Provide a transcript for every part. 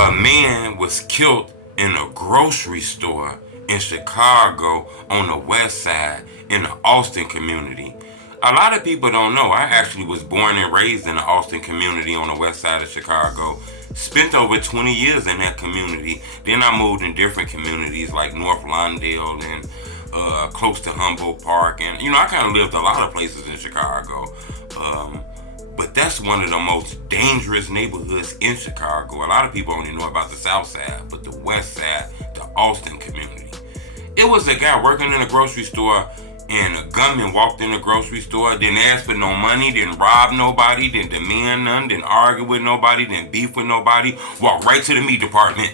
A man was killed in a grocery store in Chicago on the west side in the Austin community. A lot of people don't know. I actually was born and raised in the Austin community on the west side of Chicago. Spent over 20 years in that community. Then I moved in different communities like North Lawndale and close to Humboldt Park. And, I kind of lived a lot of places in Chicago. But that's one of the most dangerous neighborhoods in Chicago. A lot of people only know about the south side, but the west side, the Austin community. It was a guy working in a grocery store, and a gunman walked in the grocery store, didn't ask for no money, didn't rob nobody, didn't demand none, didn't argue with nobody, didn't beef with nobody, walked right to the meat department.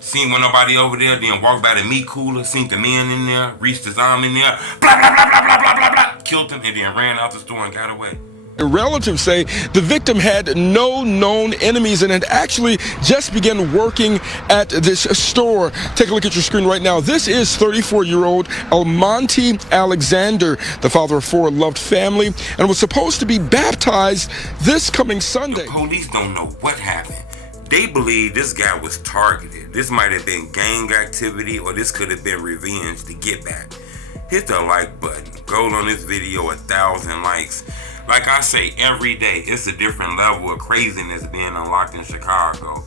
Seen when nobody over there, then walked by the meat cooler, seen the man in there, reached his arm in there, blah, blah, blah, blah, blah, blah, blah, blah, killed him, and then ran out the store and got away. Relatives say the victim had no known enemies and had actually just begun working at this store. Take a look at your screen right now. This is 34-year-old Almonte Alexander, the father of 4, loved family, and was supposed to be baptized this coming Sunday. The police don't know what happened. They believe this guy was targeted. This might have been gang activity, or this could have been revenge to get back. Hit the like button. Go on this video 1,000 likes. Like I say every day, it's a different level of craziness being unlocked in Chicago.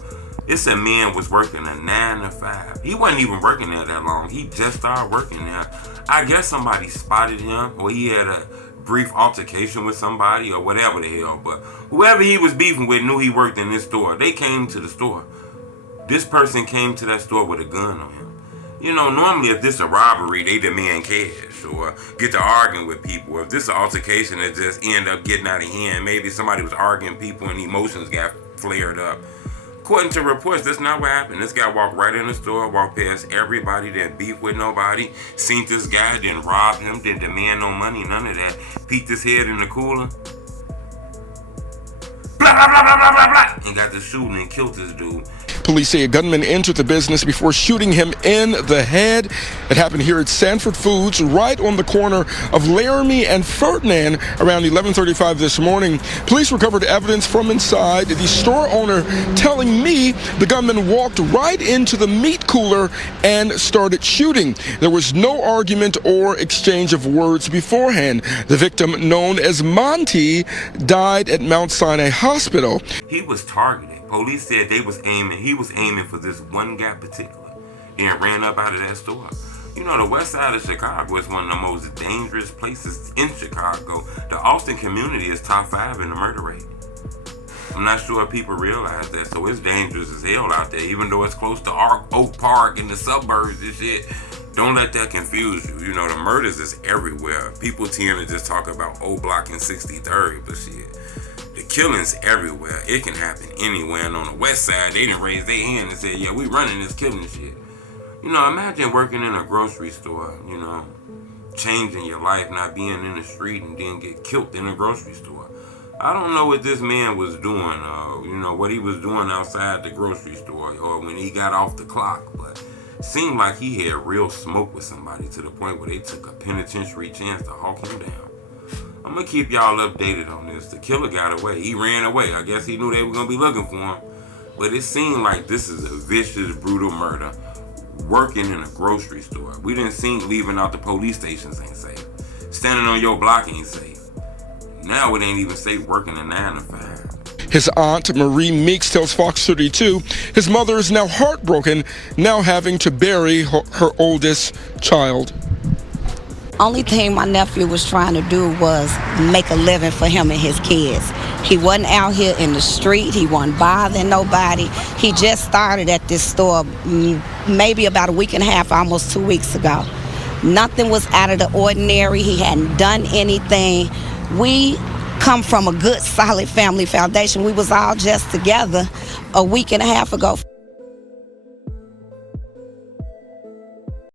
This a man was working a 9 to 5. He wasn't even working there that long. He just started working there. I guess somebody spotted him, or he had a brief altercation with somebody, or whatever the hell. But whoever he was beefing with knew he worked in this store. They came to the store. This person came to that store with a gun on him. Normally if this a robbery, they demand cash or get to arguing with people. If this is an altercation that just end up getting out of hand, maybe somebody was arguing people and emotions got flared up. According to reports, that's not what happened. This guy walked right in the store, walked past everybody, didn't beef with nobody, seen this guy, didn't rob him, didn't demand no money, none of that. Peeked his head in the cooler. Blah, blah, blah, blah, blah, blah, blah. And got the shooting and killed this dude. Police say a gunman entered the business before shooting him in the head. It happened here at Sanford Foods, right on the corner of Laramie and Ferdinand, around 11:35 this morning. Police recovered evidence from inside. The store owner telling me the gunman walked right into the meat cooler and started shooting. There was no argument or exchange of words beforehand. The victim, known as Monty, died at Mount Sinai Hospital. He was targeted. Police said he was aiming for this one guy particular, and ran up out of that store. The west side of Chicago is one of the most dangerous places in Chicago. The Austin community is top 5 in the murder rate. I'm not sure if people realize that, so it's dangerous as hell out there, even though it's close to Oak Park in the suburbs and shit. Don't let that confuse you. The murders is everywhere. People tend to just talk about O Block and 63rd, but shit. The killings everywhere. It can happen anywhere. And on the west side, they didn't raise their hand and say, yeah, we running this killing shit. Imagine working in a grocery store, changing your life, not being in the street, and then get killed in a grocery store. I don't know what this man was doing, what he was doing outside the grocery store or when he got off the clock, but it seemed like he had real smoke with somebody to the point where they took a penitentiary chance to hawk him down. I'm going to keep y'all updated on this. The killer got away. He ran away. I guess he knew they were going to be looking for him. But it seemed like this is a vicious, brutal murder. Working in a grocery store. We didn't see leaving out the police stations ain't safe. Standing on your block ain't safe. Now it ain't even safe working a 9 to 5. His aunt, Marie Meeks, tells Fox 32 his mother is now heartbroken, now having to bury her oldest child. Only thing my nephew was trying to do was make a living for him and his kids. He wasn't out here in the street. He wasn't bothering nobody. He just started at this store maybe about a week and a half, almost 2 weeks ago. Nothing was out of the ordinary. He hadn't done anything. We come from a good, solid family foundation. We was all just together a week and a half ago.